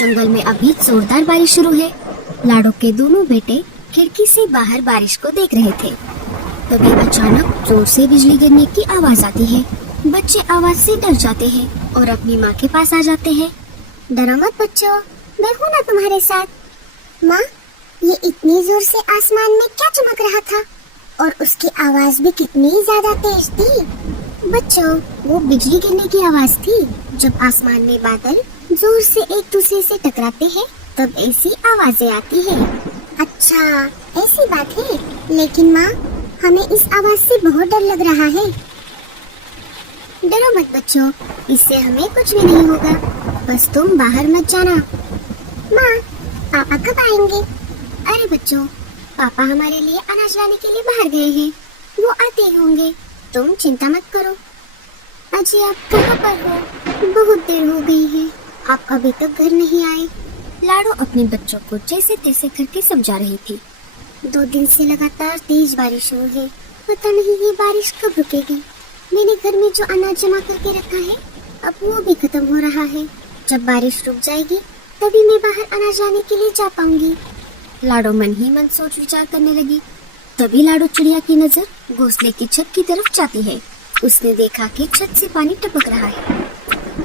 जंगल में अभी जोरदार बारिश शुरू है। लाडो के दोनों बेटे खिड़की से बाहर बारिश को देख रहे थे। तभी अचानक जोर से बिजली गिरने की आवाज आती है। बच्चे आवाज से डर जाते हैं और अपनी माँ के पास आ जाते हैं। डरो मत बच्चों, मैं हूँ ना तुम्हारे साथ। माँ, ये इतनी जोर से आसमान में क्या चमक रहा था और उसकी आवाज भी कितनी ज्यादा तेज थी। बच्चों, वो बिजली गिरने की आवाज थी। जब आसमान में बादल जोर से एक दूसरे से टकराते हैं तब ऐसी आवाजें आती है। अच्छा, ऐसी बात है। लेकिन माँ, हमें इस आवाज से बहुत डर लग रहा है। डरो मत बच्चों, इससे हमें कुछ भी नहीं होगा। बस तुम बाहर मत जाना। माँ, पापा कब आएंगे? अरे बच्चों, पापा हमारे लिए अनाज लाने के लिए बाहर गए हैं। वो आते ही होंगे, तुम चिंता मत करो। अजय, आप कहाँ पर हो? बहुत देर हो गई है, आप अभी तक घर नहीं आए। लाडो अपने बच्चों को जैसे तैसे करके समझा रही थी। 2 दिन से लगातार तेज बारिश हो है। पता नहीं ये बारिश कब रुकेगी। मैंने घर में जो अनाज जमा करके रखा है अब वो भी खत्म हो रहा है। जब बारिश रुक जाएगी तभी मैं बाहर अनाज लाने के लिए जा पाऊंगी। लाडो मन ही मन सोच विचार करने लगी। तभी लाडो चिड़िया की नजर घोंसले की छत की तरफ जाती है। उसने देखा कि छत से पानी टपक रहा है।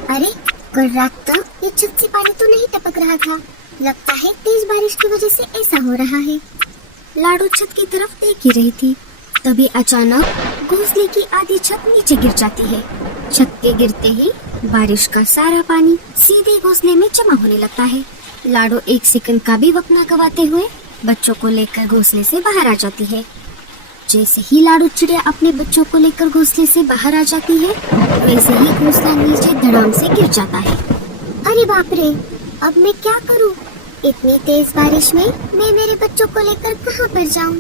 अरे, कल रात तक ये छत से पानी तो नहीं टपक रहा था। लगता है तेज बारिश की वजह से ऐसा हो रहा है। लाडो छत की तरफ देख ही रही थी। तभी अचानक घोंसले की आधी छत नीचे गिर जाती है। छत के गिरते ही बारिश का सारा पानी सीधे घोंसले में जमा होने लगता है। लाडो एक सेकंड का भी वक्त न गवाते हुए बच्चों को लेकर घोंसले से बाहर आ जाती है। जैसे ही लाडो चिड़िया अपने बच्चों को लेकर घोंसले से बाहर आ जाती है वैसे ही घोंसला नीचे धड़ाम से गिर जाता है। अरे बाप रे, अब मैं क्या करूं? इतनी तेज बारिश में मैं मेरे बच्चों को लेकर कहां पर जाऊं?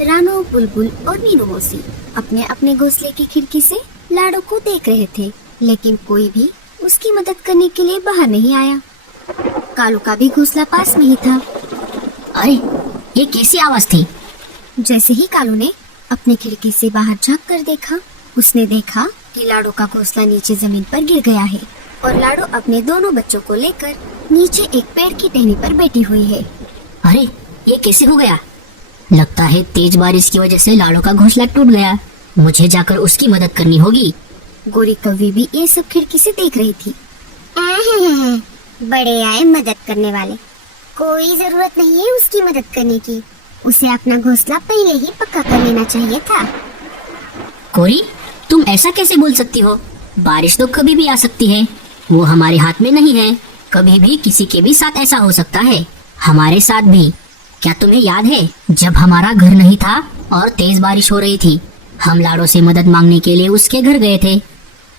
रानो, बुलबुल और मीनू मौसी अपने अपने घोंसले की खिड़की से लाडो को देख रहे थे, लेकिन कोई भी उसकी मदद करने के लिए बाहर नहीं आया। कालू का भी घोंसला पास में ही था। अरे, ये कैसी आवाज थी? जैसे ही कालू ने अपनी खिड़की से बाहर झांक कर देखा, उसने देखा कि लाडो का घोंसला नीचे जमीन पर गिर गया है और लाडो अपने दोनों बच्चों को लेकर नीचे एक पेड़ की टहनी पर बैठी हुई है। अरे, ये कैसे हो गया? लगता है तेज बारिश की वजह से लाडो का घोंसला टूट गया। मुझे जाकर उसकी मदद करनी होगी। गोरी कौवी भी ये सब खिड़की से देख रही थी। बड़े आए मदद करने वाले। कोई जरूरत नहीं है उसकी मदद करने की। उसे अपना घोंसला पहले ही पक्का कर लेना चाहिए था। कोरी, तुम ऐसा कैसे बोल सकती हो? बारिश तो कभी भी आ सकती है, वो हमारे हाथ में नहीं है। कभी भी किसी के भी साथ ऐसा हो सकता है, हमारे साथ भी। क्या तुम्हें याद है जब हमारा घर नहीं था और तेज बारिश हो रही थी, हम लाडो से मदद मांगने के लिए उसके घर गए थे।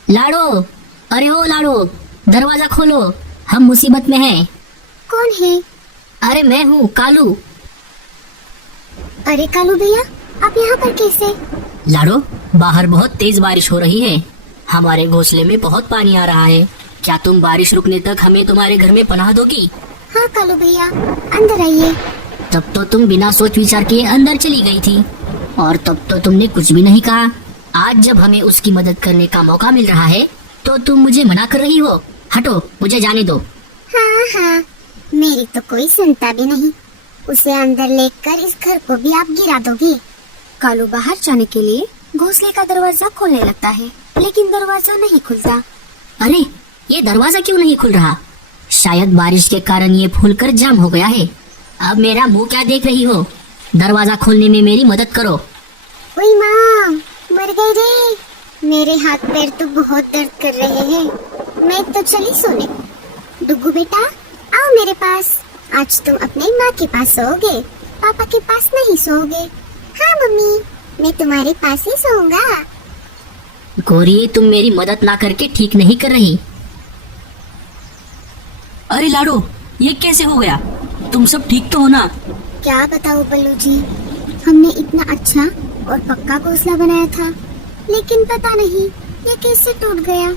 लाडो, अरे ओ लाडो, दरवाजा खोलो, हम मुसीबत में हैं। कौन है? अरे मैं हूँ कालू। अरे कालू भैया, आप यहाँ पर कैसे? लाडो, बाहर बहुत तेज बारिश हो रही है। हमारे घोंसले में बहुत पानी आ रहा है। क्या तुम बारिश रुकने तक हमें तुम्हारे घर में पनाह दोगी? हाँ कालू भैया, अंदर आइए। तब तो तुम बिना सोच विचार किए अंदर चली गई थी और तब तो तुमने कुछ भी नहीं कहा। आज जब हमें उसकी मदद करने का मौका मिल रहा है तो तुम मुझे मना कर रही हो। हटो, मुझे जाने दो। हाँ, मेरी तो कोई सुनता भी नहीं। उसे अंदर लेकर इस घर को भी आप गिरा दोगी। कालू बाहर जाने के लिए घोंसले का दरवाजा खोलने लगता है, लेकिन दरवाजा नहीं खुलता। अरे, ये दरवाजा क्यों नहीं खुल रहा? शायद बारिश के कारण ये फूलकर जाम हो गया है। अब मेरा मुंह क्या देख रही हो? दरवाजा खोलने में मेरी मदद करो। ओए माँ, मर गई रे। मेरे हाथ पैर तो बहुत दर्द कर रहे हैं। मैं तो चली सोने। डुगू बेटा, आओ मेरे पास। आज तुम अपने माँ के पास सोओगे, पापा के पास नहीं सोओगे। हाँ मम्मी, मैं तुम्हारे पास ही सोऊंगा। गोरी, तुम मेरी मदद ना करके ठीक नहीं कर रही। अरे लाडो, ये कैसे हो गया? तुम सब ठीक तो हो ना? क्या बताओ बल्लू जी, हमने इतना अच्छा और पक्का घोंसला बनाया था, लेकिन पता नहीं ये कैसे टूट गया।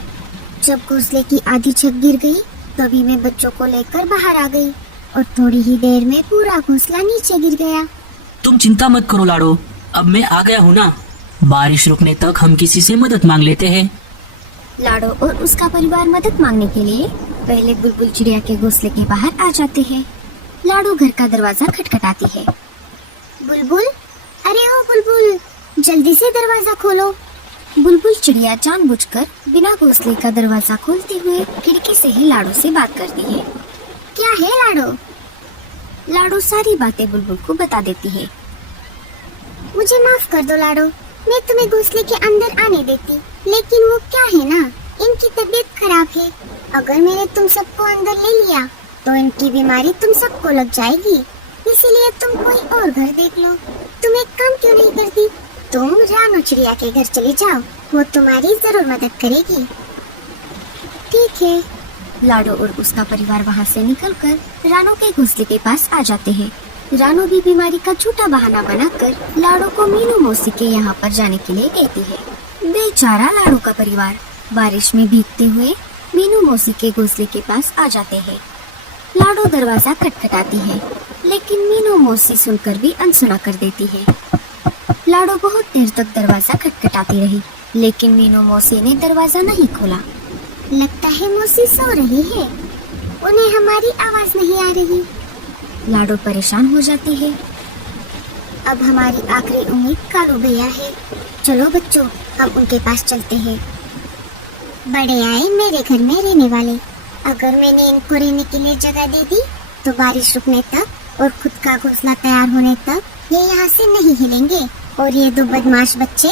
जब घोंसले की आधी छत गिर गई तभी मैं बच्चों को लेकर बाहर आ गई और थोड़ी ही देर में पूरा घोंसला नीचे गिर गया। तुम चिंता मत करो लाडो, अब मैं आ गया हूँ ना। बारिश रुकने तक हम किसी से मदद मांग लेते हैं। लाडो और उसका परिवार मदद मांगने के लिए पहले बुलबुल चिड़िया के घोंसले के बाहर आ जाते हैं। लाडो घर का दरवाजा खटखटाती है। बुलबुल, अरे ओ बुलबुल, जल्दी से दरवाजा खोलो। बुलबुल चिड़िया जानबूझकर बिना घोंसले का दरवाजा खोलते हुए खिड़की से ही लाडो से बात करती है। क्या है लाडो? लाडो सारी बातें बुलबुल को बता देती है। मुझे माफ कर दो लाडो, मैं तुम्हें घोंसले के अंदर आने देती, लेकिन वो क्या है ना, इनकी तबीयत खराब है। अगर मैंने तुम सबको अंदर ले लिया तो इनकी बीमारी तुम सबको लग जाएगी, इसीलिए तुम कोई और घर देख लो। तुम एक काम क्यों नहीं करती, तुम रानो चिड़िया के घर चले जाओ, वो तुम्हारी जरूर मदद करेगी। ठीक है। लाडो और उसका परिवार वहाँ से निकलकर रानो के घोंसले के पास आ जाते हैं। रानो भी बीमारी का झूठा बहाना बनाकर लाडो को मीनू मौसी के यहाँ पर जाने के लिए कहती है। बेचारा लाडो का परिवार बारिश में भीगते हुए मीनू मौसी के घोंसले के पास आ जाते हैं। लाडो दरवाजा खटखटाती है, लेकिन मीनू मौसी सुनकर भी अनसुना कर देती है। लाडो बहुत देर तक दरवाजा खटखटाती रही, लेकिन मीनू मौसी ने दरवाजा नहीं खोला। लगता है मौसी सो रही है, उन्हें हमारी आवाज नहीं आ रही। लाडो परेशान हो जाती है। अब हमारी आखिरी उम्मीद कालू भैया है। चलो बच्चों, हम उनके पास चलते हैं। बड़े आए मेरे घर में रहने वाले, अगर मैंने इनको रहने के लिए जगह दे दी तो बारिश रुकने तक और खुद का घोंसला तैयार होने तक ये यहाँ से नहीं हिलेंगे, और ये दो बदमाश बच्चे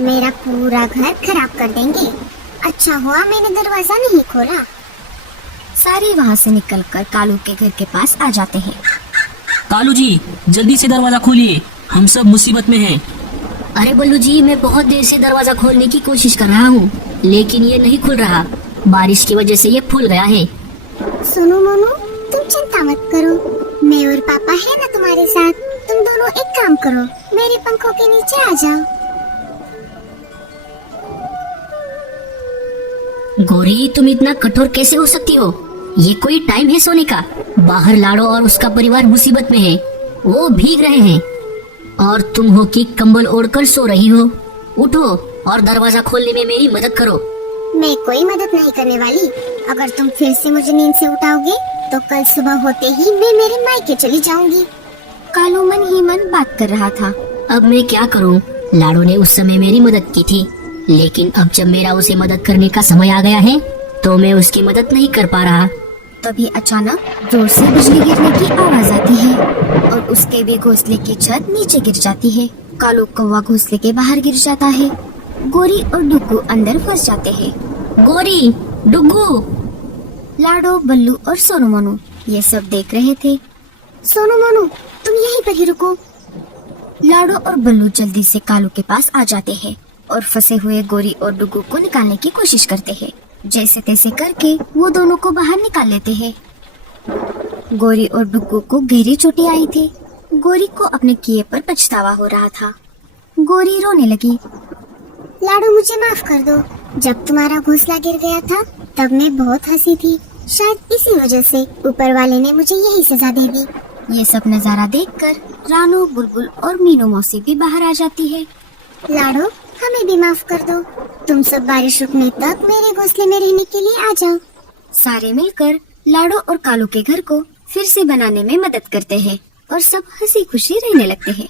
मेरा पूरा घर खराब कर देंगे। अच्छा हुआ मैंने दरवाजा नहीं खोला। सारे वहाँ से निकलकर कालू के घर के पास आ जाते हैं। कालू जी, जल्दी से दरवाजा खोलिए, हम सब मुसीबत में हैं। अरे बल्लू जी, मैं बहुत देर से दरवाजा खोलने की कोशिश कर रहा हूँ, लेकिन ये नहीं खुल रहा। बारिश की वजह से ये फूल गया है। सुनो मोनू, तुम चिंता मत करो, मैं और पापा है ना तुम्हारे साथ। तुम दोनों एक काम करो, मेरे पंखों के नीचे आ जाओ। गोरी, तुम इतना कठोर कैसे हो सकती हो? ये कोई टाइम है सोने का? बाहर लाडो और उसका परिवार मुसीबत में है, वो भीग रहे हैं, और तुम हो कि कंबल ओढ़कर सो रही हो। उठो और दरवाजा खोलने में मेरी मदद करो। मैं कोई मदद नहीं करने वाली। अगर तुम फिर से मुझे नींद से उठाओगे तो कल सुबह होते ही मैं मेरे मायके चली जाऊंगी। कालू मन ही मन बात कर रहा था। अब मैं क्या करूं? लाडो ने उस समय मेरी मदद की थी, लेकिन अब जब मेरा उसे मदद करने का समय आ गया है तो मैं उसकी मदद नहीं कर पा रहा। तभी अचानक जोर से बिजली गिरने की आवाज आती है और उसके भी घोंसले की छत नीचे गिर जाती है। कालू कौवा घोंसले के बाहर गिर जाता है। गोरी और डुग्गू अंदर फंस जाते हैं। गोरी, डुग्गू। लाडो, बल्लू और सोनू मोनू ये सब देख रहे थे। सोनू मोनू, तुम यहीं पर ही रुको। लाडो और बल्लू जल्दी से कालू के पास आ जाते हैं और फंसे हुए गोरी और डुग्गू को निकालने की कोशिश करते हैं। जैसे तैसे करके वो दोनों को बाहर निकाल लेते हैं। गोरी और डुग्गू को गहरी चोटें आई थी। गोरी को अपने किए पर पछतावा हो रहा था। गोरी रोने लगी। लाडो, मुझे माफ कर दो। जब तुम्हारा घोंसला गिर गया था तब मैं बहुत हंसी थी, शायद इसी वजह से ऊपर वाले ने मुझे यही सजा दे दी। ये सब नजारा देखकर रानू, बुलबुल और मीनू मौसी भी बाहर आ जाती है। लाडो, हमें भी माफ कर दो। तुम सब बारिश रुकने तक मेरे घोंसले में रहने के लिए आ जाओ। सारे मिलकर लाडो और कालू के घर को फिर से बनाने में मदद करते हैं और सब हंसी खुशी रहने लगते हैं।